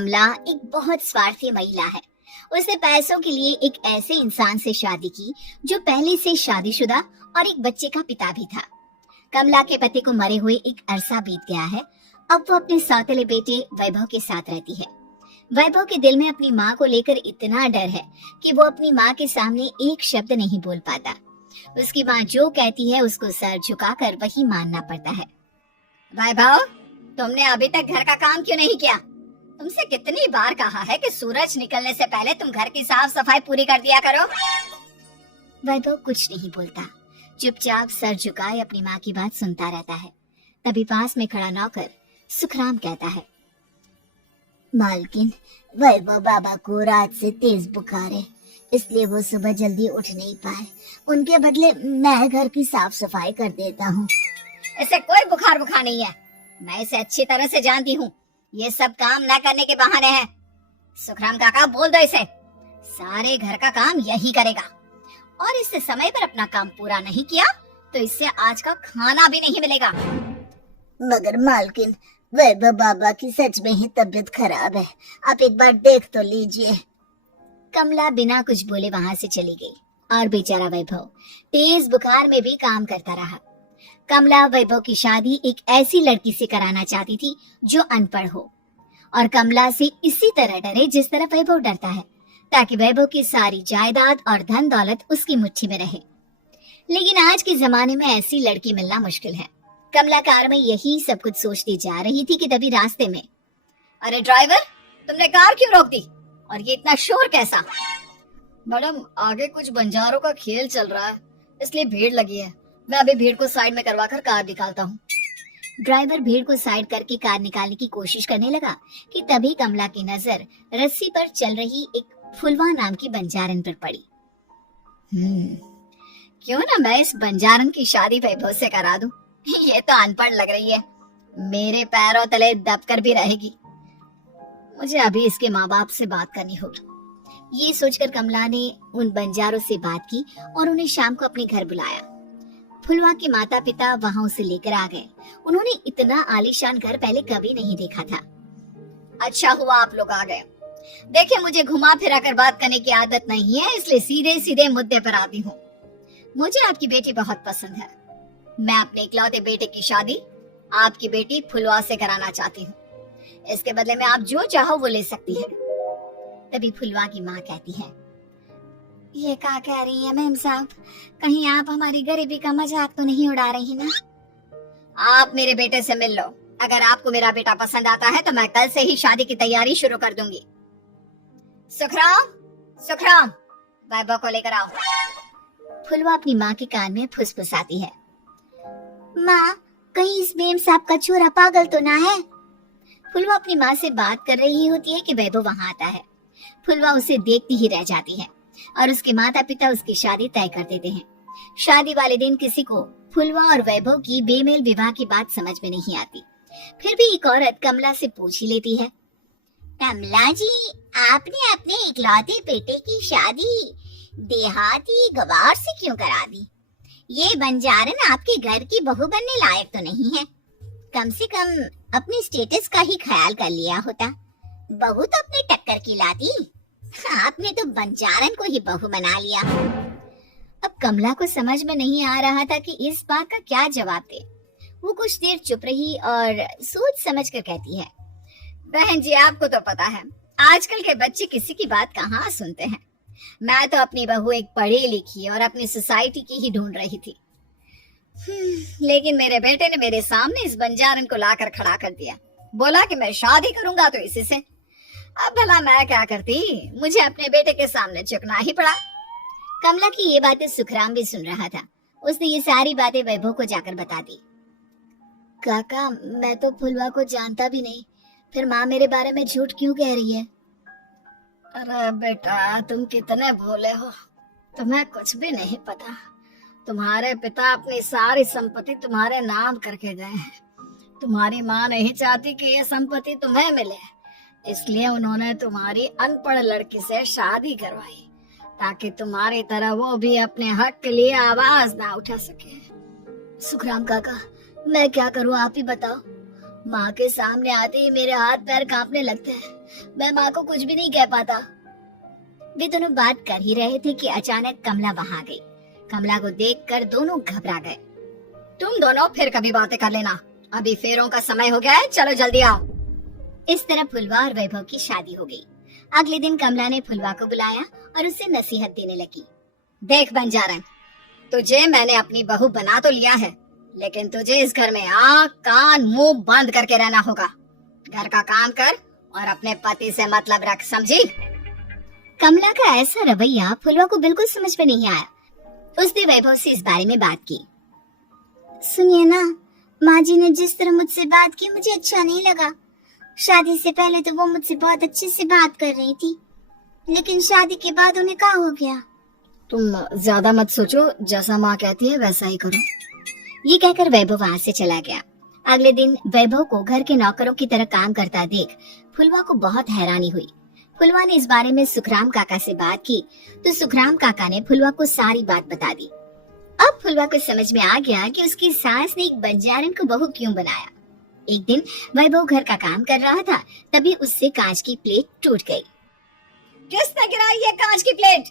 कमला एक बहुत स्वार्थी महिला है। उसने पैसों के लिए एक ऐसे इंसान से शादी की जो पहले से शादीशुदा और एक बच्चे का पिता भी था। कमला के पति को मरे हुए एक अरसा बीत गया है। अब वो अपने सौतेले बेटे वैभव के साथ रहती है। वैभव के दिल में अपनी माँ को लेकर इतना डर है कि वो अपनी माँ के सामने एक शब्द नहीं बोल पाता। उसकी माँ जो कहती है उसको सर झुकाकर वही मानना पड़ता है। वैभव, तुमने अभी तक घर का काम क्यों नहीं किया? तुमसे कितनी बार कहा है कि सूरज निकलने से पहले तुम घर की साफ सफाई पूरी कर दिया करो। वैभव कुछ नहीं बोलता, चुपचाप सर झुकाए अपनी माँ की बात सुनता रहता है। तभी पास में खड़ा नौकर सुखराम कहता है, मालकिन, वैभव बाबा को रात से तेज बुखार है, इसलिए वो सुबह जल्दी उठ नहीं पाए। उनके बदले मैं घर की साफ सफाई कर देता हूँ। इसे कोई बुखार नहीं है, मैं इसे अच्छी तरह से जानती हूँ। ये सब काम न करने के बहाने हैं। सुखराम काका, बोल दो इसे, सारे घर का काम यही करेगा, और इससे समय पर अपना काम पूरा नहीं किया तो इससे आज का खाना भी नहीं मिलेगा। मगर मालकिन, वैभव बाबा की सच में ही तबीयत खराब है, आप एक बार देख तो लीजिए। कमला बिना कुछ बोले वहां से चली गई और बेचारा वैभव तेज बुखार में भी काम करता रहा। कमला वैभव की शादी एक ऐसी लड़की से कराना चाहती थी जो अनपढ़ हो और कमला से इसी तरह डरे जिस तरह वैभव डरता है, ताकि वैभव की सारी जायदाद और धन दौलत उसकी मुट्ठी में रहे। लेकिन आज के जमाने में ऐसी लड़की मिलना मुश्किल है। कमला कार में यही सब कुछ सोचती जा रही थी कि तभी रास्ते में, अरे ड्राइवर, तुमने कार क्यों रोक दी और ये इतना शोर कैसा? मैडम, आगे कुछ बंजारों का खेल चल रहा है, इसलिए भीड़ लगी है। मैं अभी भीड़ को साइड में करवाकर कार निकालता हूँ। ड्राइवर भीड़ को साइड करके कार निकालने की कोशिश करने लगा कि तभी कमला की नजर रस्सी पर चल रही एक फुलवा नाम की बंजारन पर पड़ी। क्यों ना मैं इस बंजारन की शादी वैभव से करा दूं? ये तो अनपढ़ लग रही है, मेरे पैरों तले दबकर भी रहेगी। मुझे अभी इसके माँ बाप से बात करनी होगी। ये सोचकर कमला ने उन बंजारों से बात की और उन्हें शाम को अपने घर बुलाया। फुलवा के माता पिता वहां उसे लेकर आ गए। उन्होंने इतना आलीशान घर पहले कभी नहीं देखा था। अच्छा हुआ आप लोग आ गए। देखिए, मुझे घुमा फिरा कर बात करने की आदत नहीं है, इसलिए सीधे सीधे मुद्दे पर आती हूँ। मुझे आपकी बेटी बहुत पसंद है। मैं अपने इकलौते बेटे की शादी आपकी बेटी फुलवा से कराना चाहती हूँ। इसके बदले में आप जो चाहो वो ले सकती है। तभी फुलवा की माँ कहती है, ये क्या कह रही है मैम साहब? कहीं आप हमारी गरीबी का मजाक तो नहीं उड़ा रही ना? आप मेरे बेटे से मिल लो। अगर आपको मेरा बेटा पसंद आता है तो मैं कल से ही शादी की तैयारी शुरू कर दूंगी। सुखराम, वैभव को लेकर आओ। फुलवा अपनी माँ के कान में फुसफुसाती है, माँ, कहीं इस मेम साहब का छोरा पागल तो ना है? फुलवा अपनी माँ से बात कर रही होती है कि वैभव वहां आता है। फुलवा उसे देखती ही रह जाती है और उसके माता पिता उसकी शादी तय कर देते हैं। शादी वाले दिन किसी को फुलवा और वैभव की बेमेल विवाह की बात समझ में नहीं आती। फिर भी एक औरत कमला से पूछ ही लेती है, कमला जी, आपने अपने इकलौते बेटे की शादी देहाती गवार से क्यों करा दी? ये बंजारन आपके घर की बहू बनने लायक तो नहीं है। कम से कम अपने स्टेटस का ही ख्याल कर लिया होता। बहू तो अपने टक्कर की लाती, आपने तो बंजारन को ही बहू बना लिया। अब कमला को समझ में नहीं आ रहा था कि इस बात का क्या जवाब दे। वो कुछ देर चुप रही और सोच समझ कर कहती है, बहन जी, आपको तो पता है आजकल के बच्चे किसी की बात कहाँ सुनते हैं। मैं तो अपनी बहू एक पढ़ी लिखी और अपनी सोसाइटी की ही ढूंढ रही थी। लेकिन मेरे बेटे ने मेरे सामने इस बंजारन को लाकर खड़ा कर दिया। बोला कि मैं शादी करूंगा तो इसी से। अब भला मैं क्या करती, मुझे अपने बेटे के सामने झुकना ही पड़ा। कमला की ये बातें सुखराम भी सुन रहा था। उसने ये सारी बातें वैभव को जाकर बता दी। काका, मैं तो फुलवा को जानता भी नहीं, फिर माँ मेरे बारे में झूठ क्यों कह रही है? अरे बेटा, तुम कितने भोले हो, तुम्हें कुछ भी नहीं पता। तुम्हारे पिता अपनी सारी संपत्ति तुम्हारे नाम करके गए हैं। तुम्हारी माँ नहीं चाहती कि ये संपत्ति तुम्हें मिले, इसलिए उन्होंने तुम्हारी अनपढ़ लड़की से शादी करवाई ताकि तुम्हारी तरह वो भी अपने हक के लिए आवाज ना उठा सके। सुखराम काका, मैं क्या करूं, आप ही बताओ। माँ के सामने आते ही मेरे हाथ पैर कांपने लगते हैं। मैं माँ को कुछ भी नहीं कह पाता। वे दोनों बात कर ही रहे थे कि अचानक कमला वहां गई। कमला को देखकर दोनों घबरा गए। तुम दोनों फिर कभी बातें कर लेना, अभी फेरों का समय हो गया है, चलो जल्दी आओ। इस तरह फुलवा और वैभव की शादी हो गई। अगले दिन कमला ने फुलवा को बुलाया और उसे नसीहत देने लगी। देख बंजारन, तुझे मैंने अपनी बहू बना तो लिया है, लेकिन तुझे इस घर में आँख कान मुंह बंद करके रहना होगा। घर का काम कर और अपने पति से मतलब रख, समझी? कमला का ऐसा रवैया फुलवा को बिल्कुल समझ में नहीं आया। उसने वैभव से इस बारे में बात की। सुनिए ना, माँ जी ने जिस तरह मुझसे बात की मुझे अच्छा नहीं लगा। शादी से पहले तो वो मुझसे बहुत अच्छे से बात कर रही थी, लेकिन शादी के बाद उन्हें क्या हो गया? तुम ज्यादा मत सोचो, जैसा माँ कहती है वैसा ही करो। ये कहकर वैभव वहां से चला गया। अगले दिन वैभव को घर के नौकरों की तरह काम करता देख फुलवा को बहुत हैरानी हुई। फुलवा ने इस बारे में सुखराम काका से बात की तो सुखराम काका ने फुलवा को सारी बात बता दी। अब फुलवा को समझ में आ गया कि उसकी सास ने एक बंजारन को बहू क्यों बनाया। एक दिन वैभव घर का काम कर रहा था, तभी उससे कांच की प्लेट टूट गई। किसने गिराई ये कांच की प्लेट?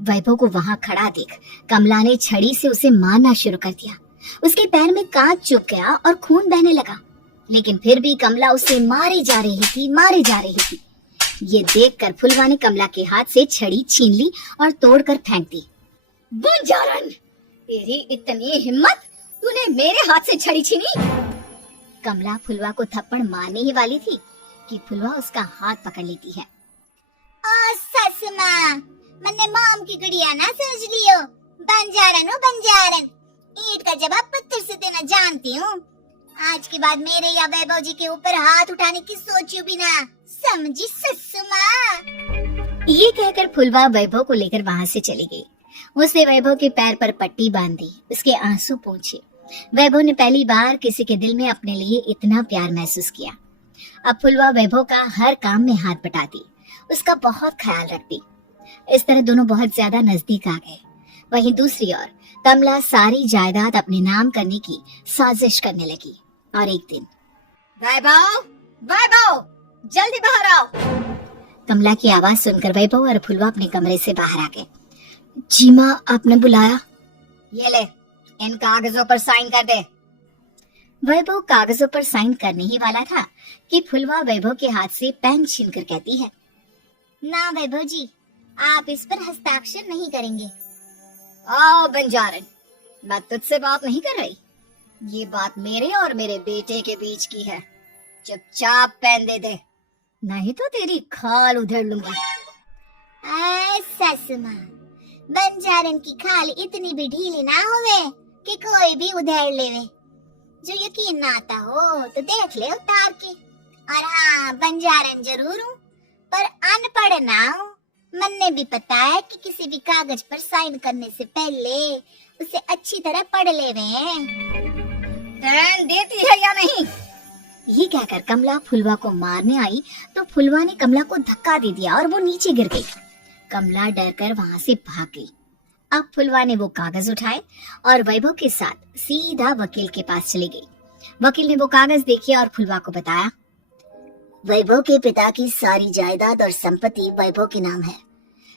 वैभव को वहां खड़ा देख कमला ने छड़ी से उसे मारना शुरू कर दिया। उसके पैर में कांच चुभ गया और खून बहने लगा, लेकिन फिर भी कमला उसे मारी जा रही थी। ये देखकर फुलवा ने कमला के हाथ से छड़ी छीन ली और तोड़कर फेंक दी। बंजारन, तेरी इतनी हिम्मत, तूने मेरे हाथ से छड़ी छीनी? कमला फुलवा को थप्पड़ मारने ही वाली थी कि फुलवा उसका हाथ पकड़ लेती है। ओ सस माँ, मैंने मॉम की गुड़िया ना समझ लियो। बंजारन हो बंजारन, ईंट का जवाब पत्थर से देना जानती हूँ। आज के बाद मेरे या वैभव जी के ऊपर हाथ उठाने की सोचो भी ना, समझी ससु माँ? ये कहकर फुलवा वैभव को लेकर वहाँ से चली गई। उसने वैभव के पैर पर पट्टी बांधी, उसके आंसू पोंछे। वैभव ने पहली बार किसी के दिल में अपने लिए इतना प्यार महसूस किया। अब फुलवा वैभव का हर काम में हाथ बटाती, उसका बहुत ख्याल रखती। इस तरह दोनों बहुत ज्यादा नजदीक आ गए। वहीं दूसरी ओर कमला सारी जायदाद अपने नाम करने की साजिश करने लगी। और एक दिन, वैभव, जल्दी बाहर आओ। कमला की आवाज सुनकर वैभव और फुलवा अपने कमरे से बाहर आ गए। जी माँ, आपने बुलाया? ये ले, इन कागजों पर साइन कर दे। वैभव कागजों पर साइन करने ही वाला था कि फुलवा वैभव के हाथ से पेन छीनकर कहती है, ना वैभव जी, आप इस पर हस्ताक्षर नहीं करेंगे। ओ बंजारन, मैं तुझसे बात नहीं कर रही। ये बात मेरे और मेरे बेटे के बीच की है। चुपचाप पेन दे दे, नहीं तो तेरी खाल उधेड़ लूंगी। ससु माँ, बंजारन की खाल इतनी भी ढीली ना होवे कि कोई भी उधेड़ लेवे। जो यकीन ना आता हो तो देख ले उतार के। और हाँ, बंजारन जरूर हूँ, पर अनपढ़ ना हूँ। मैंने भी पता है कि किसी भी कागज पर साइन करने से पहले उसे अच्छी तरह पढ़ लेवे। पेन देती है या नहीं? ये कहकर कमला फुलवा को मारने आई तो फुलवा ने कमला को धक्का दे दिया और वो नीचे गिर गई। कमला डरकर वहां से भाग गई। अब फुलवा ने वो कागज उठाए और वैभव के साथ सीधा वकील के पास चली गई। वकील ने वो कागज देखे और फुलवा को बताया, वैभव के पिता की सारी जायदाद और संपत्ति वैभव के नाम है,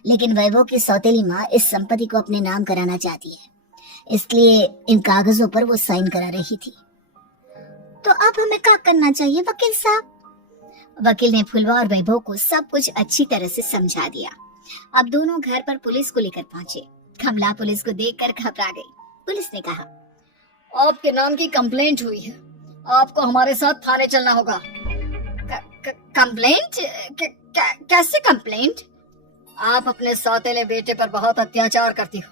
लेकिन वैभव की सौतेली माँ इस संपत्ति को अपने नाम कराना चाहती है, इसलिए इन कागजों पर वो साइन करा रही थी। तो अब हमें क्या करना चाहिए वकील साहब? वकील ने फुलवा और वैभव को सब कुछ अच्छी तरह से समझा दिया। अब दोनों घर पर पुलिस को लेकर पहुंचे। कमला पुलिस को देखकर घबरा गई। पुलिस ने कहा, आपके नाम की कंप्लेंट हुई है, आपको हमारे साथ थाने चलना होगा। कंप्लेंट? कैसे कंप्लेंट? आप अपने सौतेले बेटे पर बहुत अत्याचार करती हो,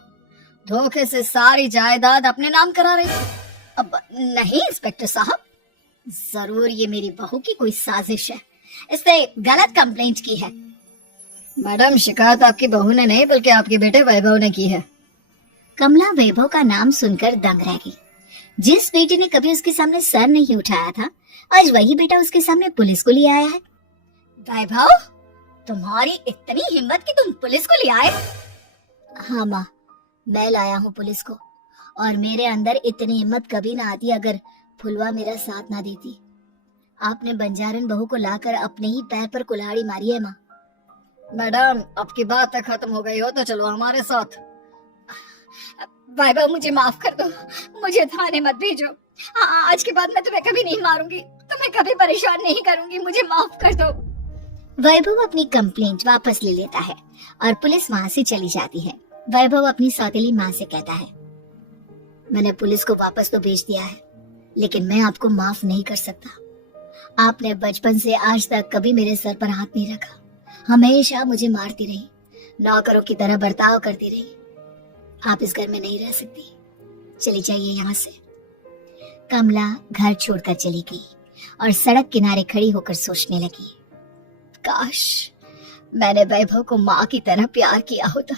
धोखे से सारी जायदाद अपने नाम करा रही हो। अब नहीं इंस्पेक्टर साहब, जरूर ये मेरी बहू की कोई साजिश है, इसने गलत कंप्लेंट की है। मैडम, शिकायत आपकी बहू ने नहीं बल्कि आपके बेटे वैभव ने की है। कमला वैभव का नाम सुनकर दंग रह गई। जिस बेटे ने कभी उसके सामने सर नहीं उठाया था, आज वही बेटा उसके सामने पुलिस को ले आया है। वैभव, तुम्हारी इतनी हिम्मत कि तुम पुलिस को ले आए? हाँ माँ, मैं लाया हूँ पुलिस को, और मेरे अंदर इतनी हिम्मत कभी ना आती अगर फुलवा मेरा साथ ना देती। आपने बंजारन बहू को लाकर अपने ही पैर पर कुल्हाड़ी मारी है माँ। मैडम, आपकी बात खत्म हो गई हो तो चलो हमारे साथ। वैभव मुझे माफ कर दो, मुझे थाने मत भेजो। आज के बाद मैं तुम्हें कभी नहीं मारूंगी, तुम्हें कभी परेशान नहीं करूंगी, मुझे माफ कर दो। वैभव अपनी कंप्लेंट वापस ले लेता है और पुलिस वहां से चली जाती है। वैभव अपनी सौतेली माँ से कहता है, मैंने पुलिस को वापस तो भेज दिया है, लेकिन मैं आपको माफ नहीं कर सकता। आपने बचपन से आज तक कभी मेरे सर पर हाथ नहीं रखा, हमेशा मुझे मारती रही, नौकरों की तरह बर्ताव करती रही। आप इस घर में नहीं रह सकती, चली जाइए यहाँ से। कमला घर छोड़कर चली गई और सड़क किनारे खड़ी होकर सोचने लगी, काश मैंने वैभव को माँ की तरह प्यार किया होता।